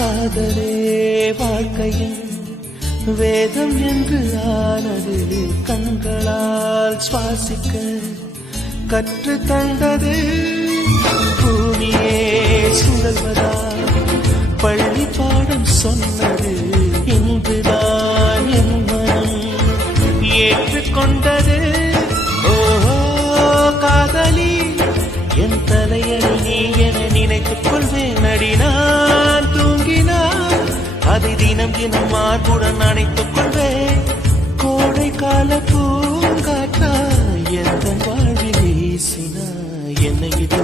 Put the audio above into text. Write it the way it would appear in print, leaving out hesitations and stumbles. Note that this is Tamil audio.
காதலே வாழ்க்கையின் வேதம் என்று ஆனது கண்களால் சுவாசிக்க கற்று தந்தது பூமியே சுழல்வதா பள்ளி பாடம் சொன்னது இன்றுதான் என் மனம் ஏற்றுக்கொண்டது ஓஹோ காதலி என் தலையணி நீ என நினைத்துக் கொள்வேன் அடி நான் தூங்கினான் அதை தினம் தினம் மார்புடன் அணைத்துக் கொள்வேன் கோடை கால பூங்காற்றா எந்த வாழ்வில் வீசினா என்னை இது